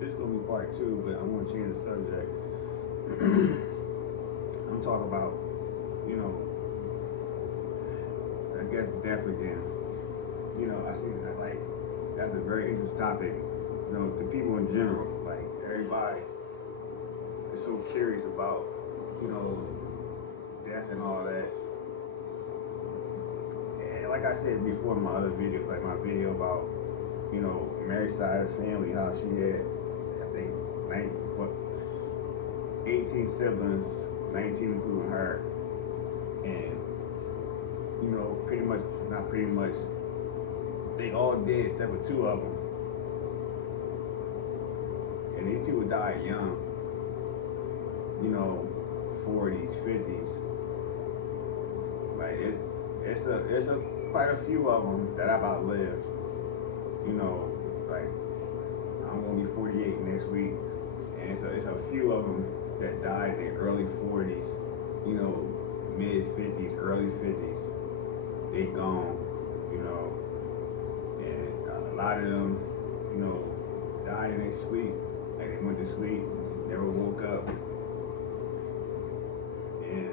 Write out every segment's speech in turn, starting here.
this gonna be part two, but I'm gonna change the subject. I'm talking about, you know, I guess death again. I see that like that's a very interesting topic. The people in general, like everybody, is so curious about, you know, death and all that. And like I said before in my other video, like my video about, Mary's side of the family, how she had, I think, 18 siblings, 19 including her, and pretty much, not pretty much, they all dead except for two of them. And these people died young, 40s, 50s. Like it's a quite a few of them that I've outlived. Like I'm gonna be 48 next week, and it's a few of them that died in their early 40s, mid 50s, early 50s. They gone, and a lot of them, died in their sleep. Like they went to sleep, never woke up, and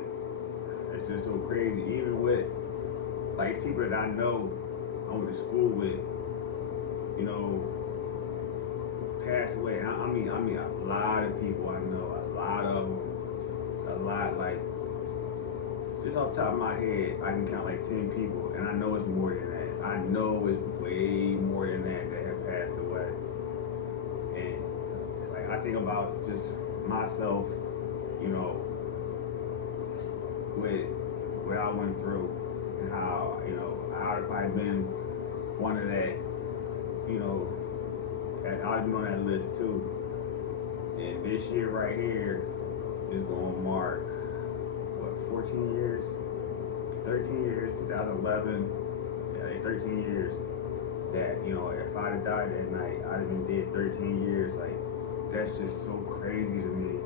it's just so crazy. Even with like people that I know, I went to school with, passed away. I mean, a lot of people I know, a lot of them, like just off the top of my head, I can count like 10 people, and I know it's more than that. I know it's way more than that have passed away. And like I think about just myself, with what I went through and how, I would have probably been one of that, that I'd be on that list too. And this year right here is going to mark, what, 14 years? 13 years, 2011, yeah, 13 years that, if I'd have died that night, I'd have been dead 13 years. Like, that's just so crazy to me.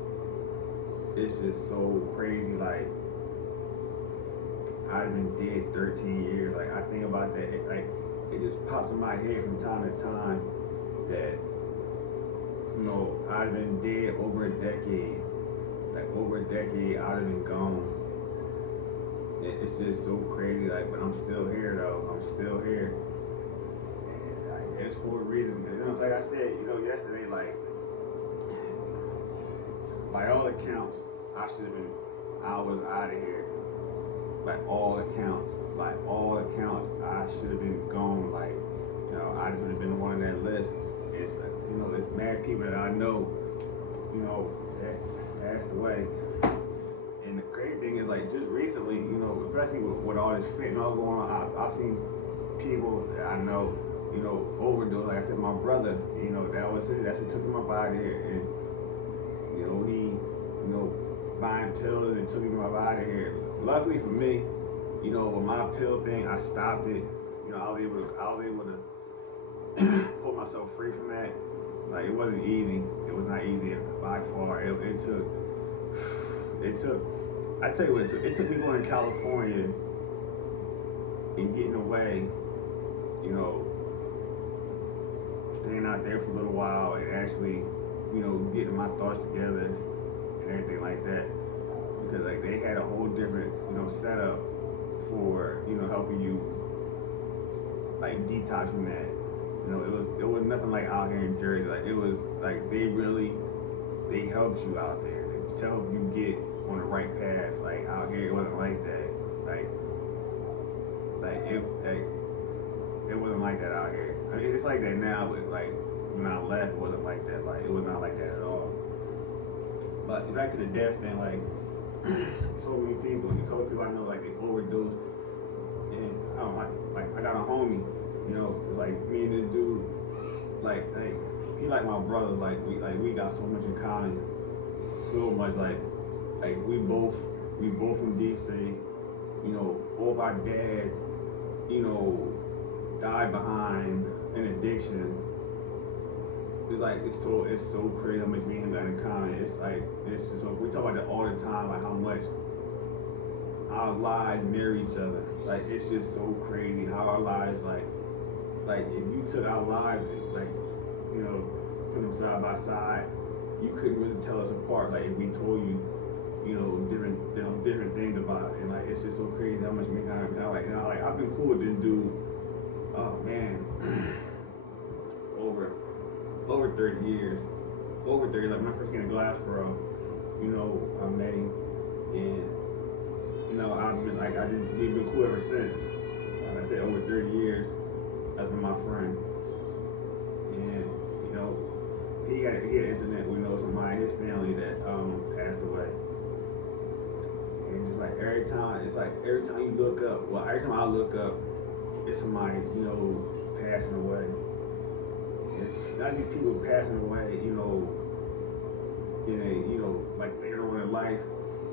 It's just so crazy. Like, I'd have been dead 13 years. Like, I think about that. It just pops in my head from time to time that, I'd have been dead over a decade. Like, over a decade, I'd have been gone. It's just so crazy. Like, but I'm still here, though. I'm still here. And it's for a reason. Like I said, yesterday, by all accounts, I should have been, I was out of here. By all accounts, I should have been gone. Like, I should have been one on that list. It's, it's mad people that I know, that passed away. And the crazy thing is, like, just recently, especially with all this fentanyl going on, I've seen people that I know, overdose. Like I said, my brother, that was it. That's what took him up out of here. And, he, buying pills and took him up out of here. Luckily for me, with my pill thing, I stopped it. I was able to pull myself free from that. Like, it wasn't easy. It was not easy by far. It took. I tell you what, it took me going to California and getting away. Staying out there for a little while and actually, getting my thoughts together and everything like that. Because like they had a whole different, setup for, helping you like detox from that. It was nothing like out here in Jersey. Like it was like they helped you out there. They help you get on the right path. Like out here it wasn't like that. It wasn't like that out here. I mean, it's like that now, but like when I left, it wasn't like that. Like it was not like that at all. But back to the death thing, like so many people, a couple people I know, like they overdosed, and I don't like I got a homie, it's like me and this dude, like he like my brother, like we got so much in common, so much like we both from DC, both our dads, died behind an addiction. It's so crazy how much me and him got in common. It's just so we talk about that all the time, like how much our lives mirror each other. Like it's just so crazy how our lives like if you took our lives, like put them side by side, you couldn't really tell us apart. Like if we told you, different things about it, and like it's just so crazy how much we kind of like, like I've been cool with this dude. Oh man, over 30 years, over 30. Like when I first came to Glassboro, I met him, and I've been like we've been cool ever since. Like I said, over 30 years, that's been my friend, and he had an incident with somebody in his family that passed away. And just like every time you look up, well, every time I look up, it's somebody, passing away. And not these people passing away, like later on in life,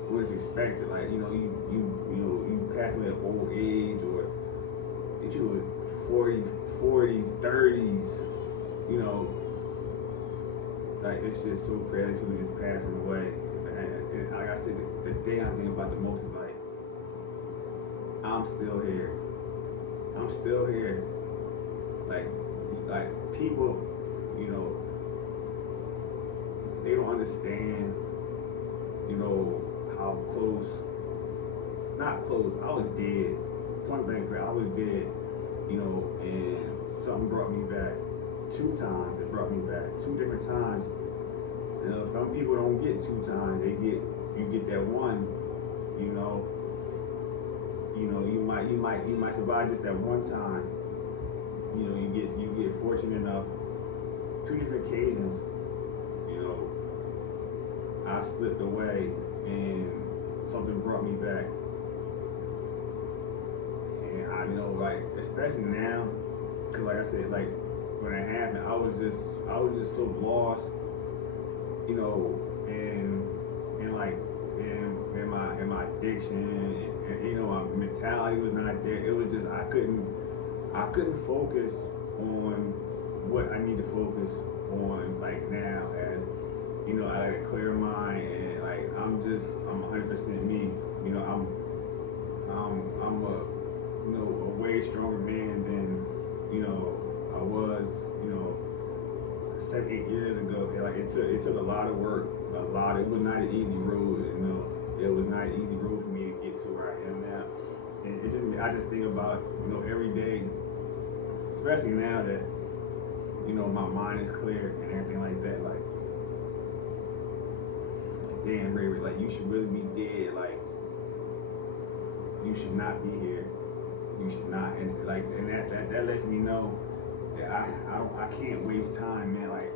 when it's expected. Like, you pass away at old age, or if you were 40s, 30s, like it's just so crazy people just passing away. And like I said, the day I think about the most is like, I'm still here. I'm still here. Like people, they don't understand, how close, not close, I was dead. Point blank, I was dead, and something brought me back 2 times. It brought me back 2 different times. Some people don't get 2 times. You get that one. You might survive just that one time. You get fortunate enough. 2 different occasions. I slipped away and something brought me back. And I like especially now, cause like I said, like when it happened, I was just so lost. And my addiction, and my mentality was not there. It was just I couldn't focus on what I need to focus on. Like now, as I had a clear mind, and like I'm 100% me. I'm a way stronger man than I was 7-8 years ago. Like it took a lot of work. It was not an easy road. It was not an easy road for me to get to where I am now. And I just think about every day, especially now that my mind is clear and everything like that. Like, damn, Ray, like you should really be dead. Like, you should not be here. You should not. And that lets me know that I can't waste time, man. Like,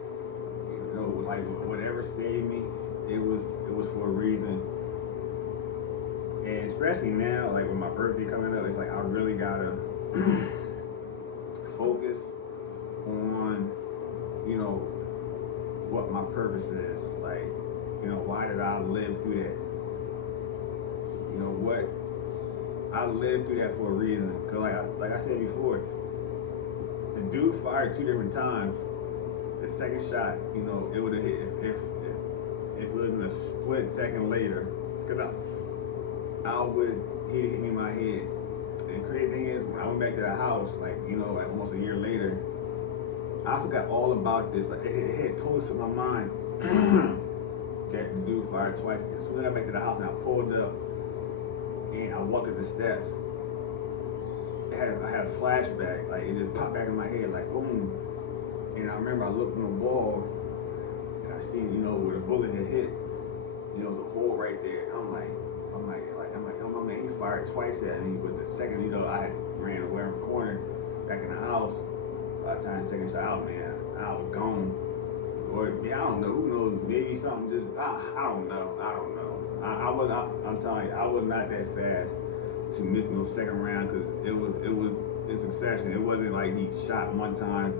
like whatever saved me, it was for a reason. And especially now, like with my birthday coming up, it's like I really gotta focus on what my purpose is. Like, why did I live through that? What I lived through that for a reason. Cause like I said before, the dude fired 2 different times. The second shot, it would have hit if it was in a split second later. Cause he'd hit me in my head. And the crazy thing is, when I went back to the house, like almost a year later, I forgot all about this. Like it had totally slipped my mind that the dude fired twice. As soon as I got back to the house and I pulled up and I walked up the steps, I had a flashback. Like it just popped back in my head, like boom. And I remember I looked on the wall and I seen, where the bullet had hit, the hole right there. I'm like, oh my man, he fired twice at me. But the second, I had ran away from the corner back in the house. By the time the second shot out, man, I was gone. Or I don't know, who knows? Maybe something just I don't know. I'm telling you, I was not that fast to miss no second round, because it was in succession. It wasn't like he shot one time,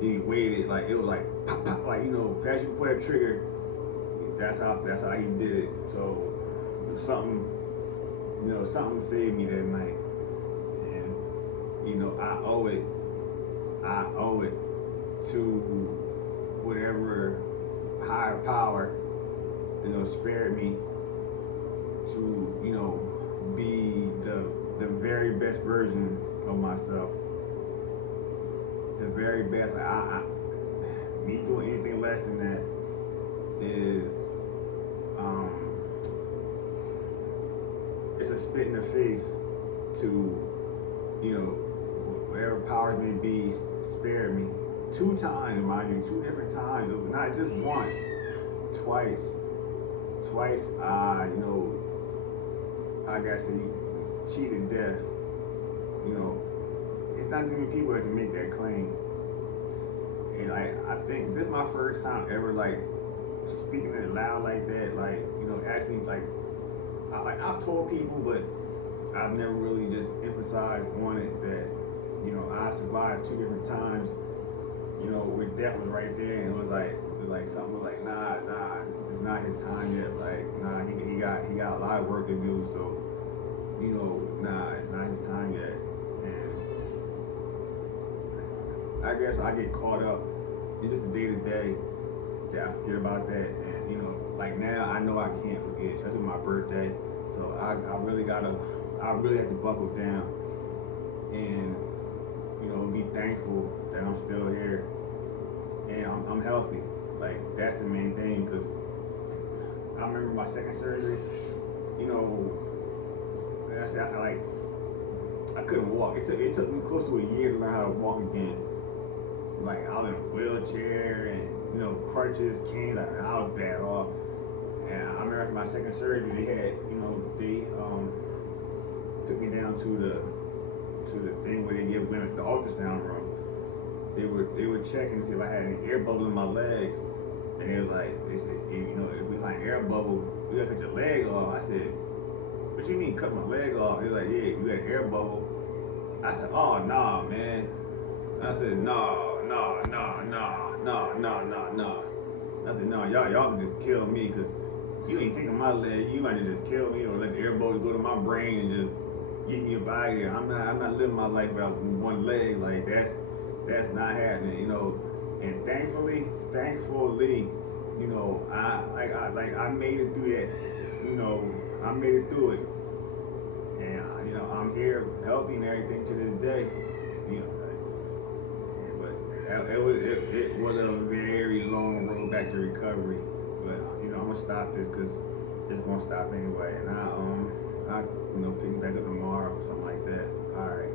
he waited. Like it was like pop, pop, like fast you pull that trigger. That's how he did it. So something saved me that night, and I owe it to whatever higher power spared me to be the very best version of myself, the very best. me doing anything less than that is, um, it's a spit in the face to, you know, whatever powers may be spared me. 2 times, mind you, 2 different times, not just once, twice. Twice, you know, I got to cheated death. You know, it's not too many people that can make that claim. And I think this is my first time ever like speaking it loud like that. Like, you know, actually I've told people, but I've never really just emphasized on it that, you know, I survived 2 different times. You know, with death was right there, and it was like something was like, nah, it's not his time yet. Like, nah, he got a lot of work to do. So, you know, nah, it's not his time yet. And I guess I get caught up. It's just the day to day that I forget about that. And you know, like now I know I can't forget, especially my birthday. So I really have to buckle down and, you know, be thankful that I'm still here and I'm healthy. Like, that's the main thing, because I remember my second surgery. You know, like I said, I couldn't walk. It took me close to a year to learn how to walk again. Like, I was in a wheelchair and, you know, crutches, canes. I was bad off. And I remember after my second surgery, they took me down to the thing where they give women the ultrasound room. They were checking to see if I had any air bubble in my legs, and they said, you know, if we find air bubble, we gotta cut your leg off. I said, what you mean cut my leg off? They're like, yeah, you got an air bubble. I said, oh nah, man. I said, no. I said, no, y'all can just kill me, because you ain't taking my leg. You might just kill me or let the air bubble go to my brain and just get me up out of here. I'm not living my life without one leg. Like, that's not happening, you know. And thankfully, you know, I made it through that. You know, I made it through it, and you know, I'm here healthy and everything to this day. You know, but it was a very long road back to recovery. But you know, I'm gonna stop this because it's gonna stop anyway, and I you know, pick it back up tomorrow or something like that. All right.